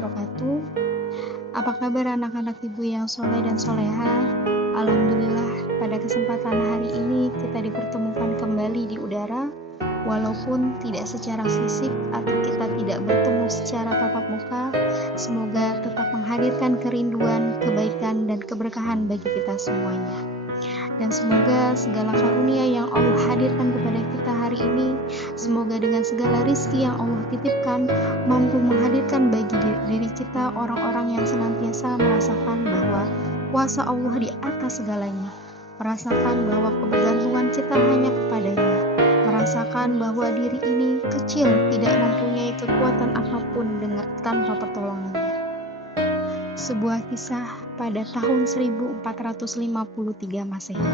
wabarakatuh. Apa kabar anak-anak ibu yang soleh dan soleha? Alhamdulillah, pada kesempatan hari ini kita dipertemukan kembali di udara, walaupun tidak secara fisik atau kita tidak bertemu secara tatap muka. Semoga tetap menghadirkan kerinduan, kebaikan, dan keberkahan bagi kita semuanya. Dan semoga segala karunia yang Allah hadirkan kepada kita hari ini, semoga dengan segala rizki yang Allah titipkan, mampu menghadirkan bagi diri kita orang-orang yang senantiasa merasakan bahwa kuasa Allah di atas segalanya, merasakan bahwa kebergantungan kita hanya kepadanya, merasakan bahwa diri ini kecil, tidak mempunyai kekuatan apapun tanpa pertolongannya. Sebuah kisah pada tahun 1453 Masehi.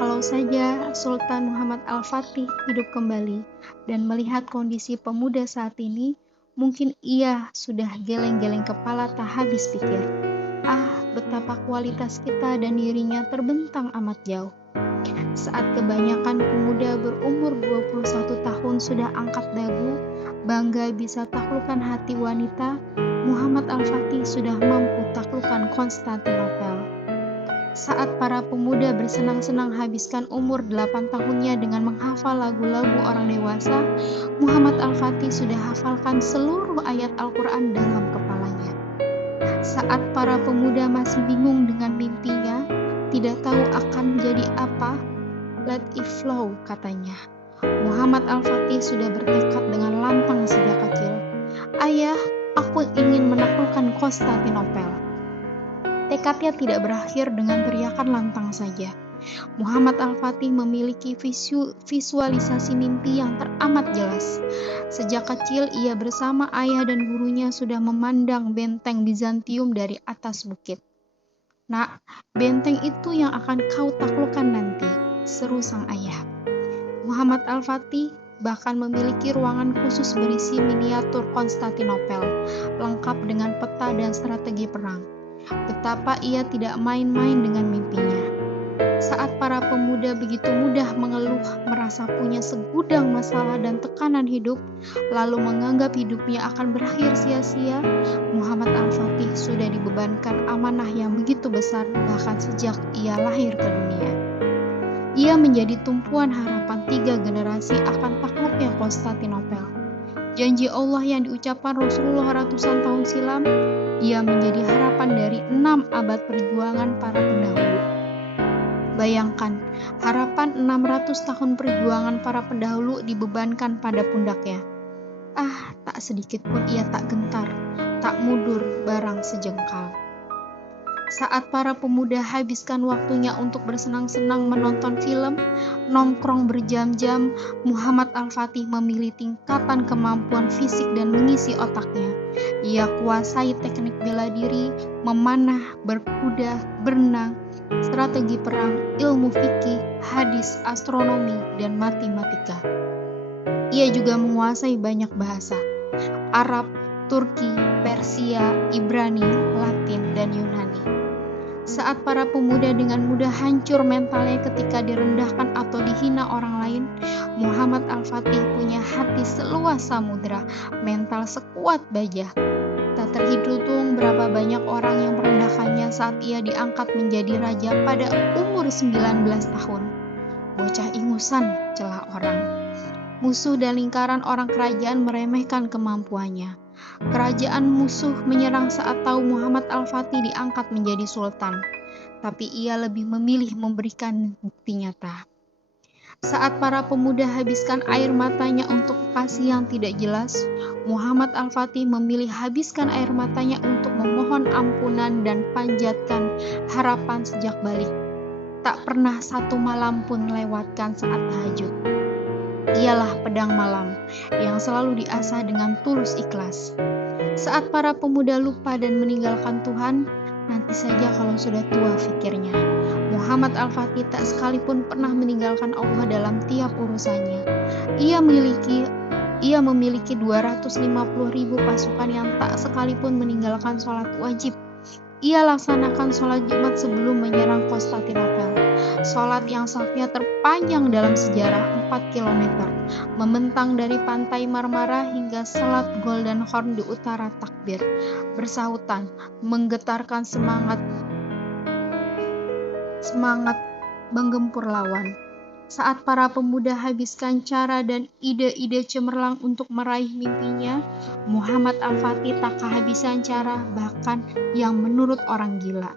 Kalau saja Sultan Muhammad Al-Fatih hidup kembali dan melihat kondisi pemuda saat ini, mungkin ia sudah geleng-geleng kepala tak habis pikir. Betapa kualitas kita dan dirinya terbentang amat jauh. Saat kebanyakan pemuda berumur 21 tahun sudah angkat dagu, bangga bisa taklukkan hati wanita, Muhammad Al-Fatih sudah mampu taklukkan Konstantinopel. Saat para pemuda bersenang-senang habiskan umur 8 tahunnya dengan menghafal lagu-lagu orang dewasa, Muhammad Al-Fatih sudah hafalkan seluruh ayat Al-Quran dalam kepalanya. Saat para pemuda masih bingung dengan mimpinya, tidak tahu akan menjadi apa, let it flow, katanya. Muhammad Al-Fatih sudah bertekad dengan lantang sejak kecil. Ayah, aku ingin menaklukkan Konstantinopel. Tekadnya tidak berakhir dengan teriakan lantang saja. Muhammad Al-Fatih memiliki visualisasi mimpi yang teramat jelas. Sejak kecil ia bersama ayah dan gurunya sudah memandang benteng Bizantium dari atas bukit. Nak, benteng itu yang akan kau taklukkan nanti, seru sang ayah. Muhammad Al-Fatih bahkan memiliki ruangan khusus berisi miniatur Konstantinopel, lengkap dengan peta dan strategi perang. Betapa ia tidak main-main dengan mimpinya. Saat para pemuda begitu mudah mengeluh, merasa punya segudang masalah dan tekanan hidup, lalu menganggap hidupnya akan berakhir sia-sia, Muhammad Al-Fatih sudah dibebankan amanah yang begitu besar bahkan sejak ia lahir ke dunia. Ia menjadi tumpuan harapan 3 generasi akan takluknya Konstantinopel. Janji Allah yang diucapkan Rasulullah ratusan tahun silam, ia menjadi harapan dari 6 abad perjuangan para pendahulu. Bayangkan, harapan 600 tahun perjuangan para pendahulu dibebankan pada pundaknya. Tak sedikit pun ia tak gentar, tak mundur barang sejengkal. Saat para pemuda habiskan waktunya untuk bersenang-senang menonton film, nongkrong berjam-jam, Muhammad Al-Fatih memilih tingkatan kemampuan fisik dan mengisi otaknya. Ia kuasai teknik bela diri, memanah, berkuda, berenang, strategi perang, ilmu fikih, hadis, astronomi, dan matematika. Ia juga menguasai banyak bahasa, Arab, Turki, Persia, Ibrani, Latin, dan Yunani. Saat para pemuda dengan mudah hancur mentalnya ketika direndahkan atau dihina orang lain, Muhammad Al-Fatih punya hati seluas samudra, mental sekuat baja. Tak terhitung berapa banyak orang yang merendahkannya saat ia diangkat menjadi raja pada umur 19 tahun. Bocah ingusan, celah orang. Musuh dan lingkaran orang kerajaan meremehkan kemampuannya. Kerajaan musuh menyerang saat tahu Muhammad Al-Fatih diangkat menjadi sultan, tapi ia lebih memilih memberikan bukti nyata. Saat para pemuda habiskan air matanya untuk kekasih yang tidak jelas, Muhammad Al-Fatih memilih habiskan air matanya untuk memohon ampunan dan panjatkan harapan sejak balik. Tak pernah satu malam pun lewatkan saat tahajud. Ialah pedang malam yang selalu diasah dengan tulus ikhlas. Saat para pemuda lupa dan meninggalkan Tuhan, nanti saja kalau sudah tua fikirnya. Muhammad Al-Fatih tak sekalipun pernah meninggalkan Allah dalam tiap urusannya. Ia memiliki 250.000 pasukan yang tak sekalipun meninggalkan sholat wajib. Ia laksanakan sholat Jumat sebelum menyerang Konstantinopel. Sholat yang safnya terpanjang dalam sejarah 4 kilometer, membentang dari pantai Marmara hingga Selat Golden Horn di utara takbir, bersahutan, menggetarkan semangat menggempur lawan. Saat para pemuda habiskan cara dan ide-ide cemerlang untuk meraih mimpinya, Muhammad Al-Fatih tak kehabisan cara, bahkan yang menurut orang gila.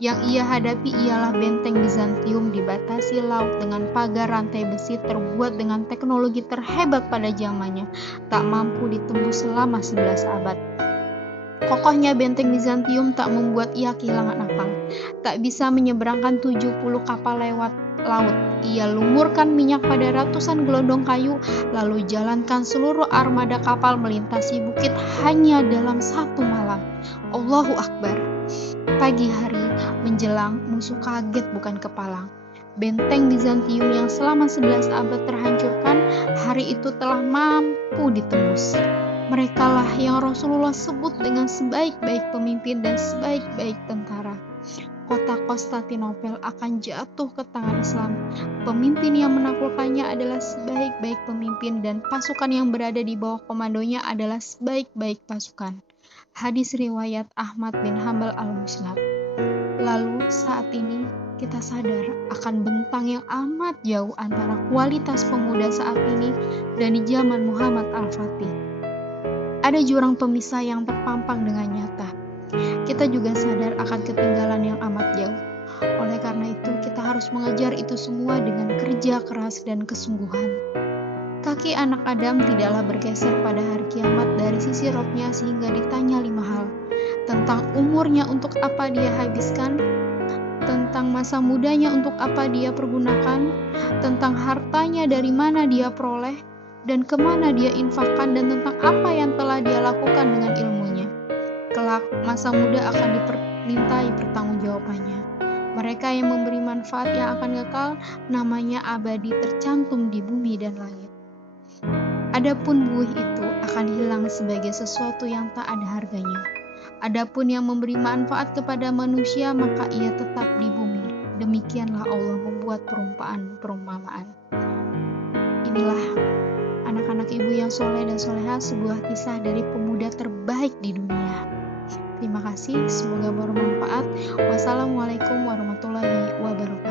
Yang ia hadapi ialah benteng Bizantium dibatasi laut dengan pagar rantai besi terbuat dengan teknologi terhebat pada zamannya, tak mampu ditembus selama 11 abad. Kokohnya benteng Bizantium tak membuat ia kehilangan akal. Tak bisa menyeberangkan 70 kapal lewat laut. Ia lumurkan minyak pada ratusan gelondong kayu, lalu jalankan seluruh armada kapal melintasi bukit hanya dalam 1 malam. Allahu Akbar. Pagi hari menjelang, musuh kaget bukan kepalang. Benteng Bizantium yang selama 11 abad terhancurkan, hari itu telah mampu ditembus. Merekalah yang Rasulullah sebut dengan sebaik-baik pemimpin dan sebaik-baik tentara. Kota Konstantinopel akan jatuh ke tangan Islam. Pemimpin yang menaklukkannya adalah sebaik-baik pemimpin dan pasukan yang berada di bawah komandonya adalah sebaik-baik pasukan. Hadis riwayat Ahmad bin Hanbal Al-Musnad. Lalu saat ini kita sadar akan bentang yang amat jauh antara kualitas pemuda saat ini dan di zaman Muhammad Al-Fatih. Ada jurang pemisah yang terpampang dengan nyata. Kita juga sadar akan ketinggalan yang amat jauh. Oleh karena itu, kita harus mengejar itu semua dengan kerja keras dan kesungguhan. Kaki anak Adam tidaklah bergeser pada hari kiamat dari sisi rohnya sehingga ditanya 5 hal. Tentang umurnya untuk apa dia habiskan, tentang masa mudanya untuk apa dia pergunakan, tentang hartanya dari mana dia peroleh, dan kemana dia infakkan, dan tentang apa yang telah dia lakukan dengan ilmunya. Kelak, masa muda akan dimintai pertanggungjawabannya. Mereka yang memberi manfaat yang akan kekal, namanya abadi tercantum di bumi dan langit. Adapun buih itu akan hilang sebagai sesuatu yang tak ada harganya. Adapun yang memberi manfaat kepada manusia, maka ia tetap di bumi. Demikianlah Allah membuat perumpamaan. Inilah anak-anak ibu yang soleh dan soleha, sebuah kisah dari pemuda terbaik di dunia. Terima kasih, semoga bermanfaat. Wassalamualaikum warahmatullahi wabarakatuh.